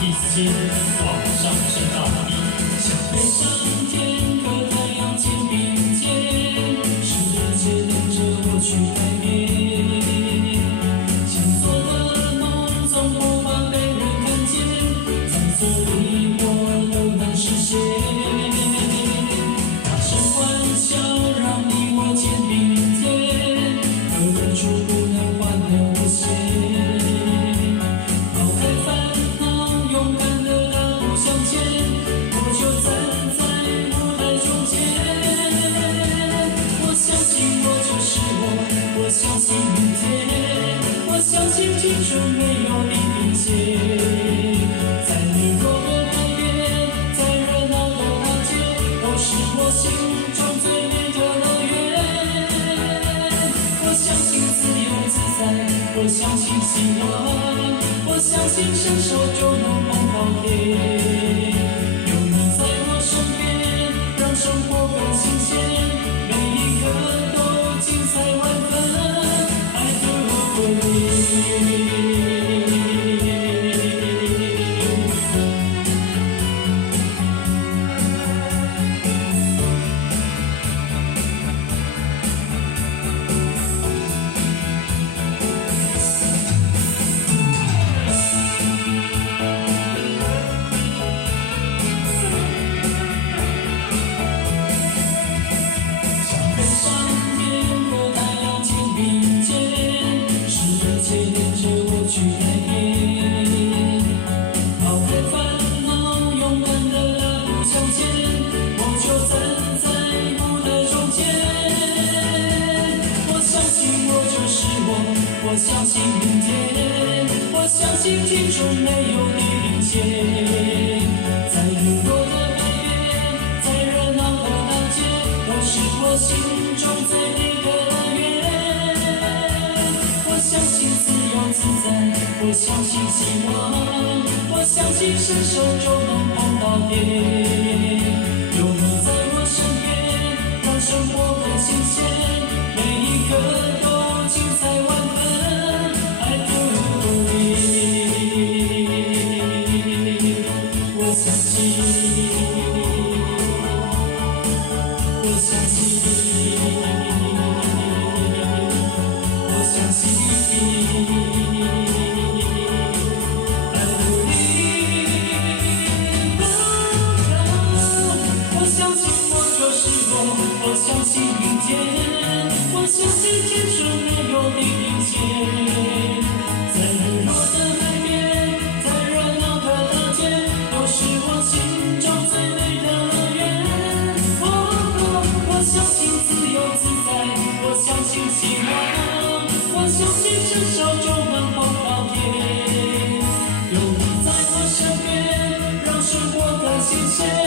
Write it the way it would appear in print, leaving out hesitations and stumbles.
一心往上升到底，像飞上天，和太阳肩并肩，世界等着我去改变。想做的梦总不怕被人看见，在这里我都能实现。大声欢笑，让你我肩并肩，何处不能欢乐无限。 我相信明天，我相信青春没有地平线。在日落的海边，在热闹的大街，都是我心中最美的乐园。我相信自由自在，我相信希望，我相信伸手就能碰到天。有你在我身边，让生活更新鲜，每一刻都精彩万分。 去改变，抛开烦恼，勇敢的大步向前。我就站在舞台中间。我相信我就是我，我相信明天，我相信青春没有地平线。在日落的海边，在热闹的大街，都是我心中最美的乐园。我相信自由自在。 我相信希望，我相信伸手就能碰到天。有你在我身边，让生活更新鲜，每一刻都精彩万分。I do believe， 我相信，我相信，我相信。 我相信明天，我相信青春没有地平线。在日落的海边，在热闹的大街，都是我心中最美的乐园。我相信自由自在，我相信希望，我相信伸手就能碰到天。有你在我身边，让生活更新鲜。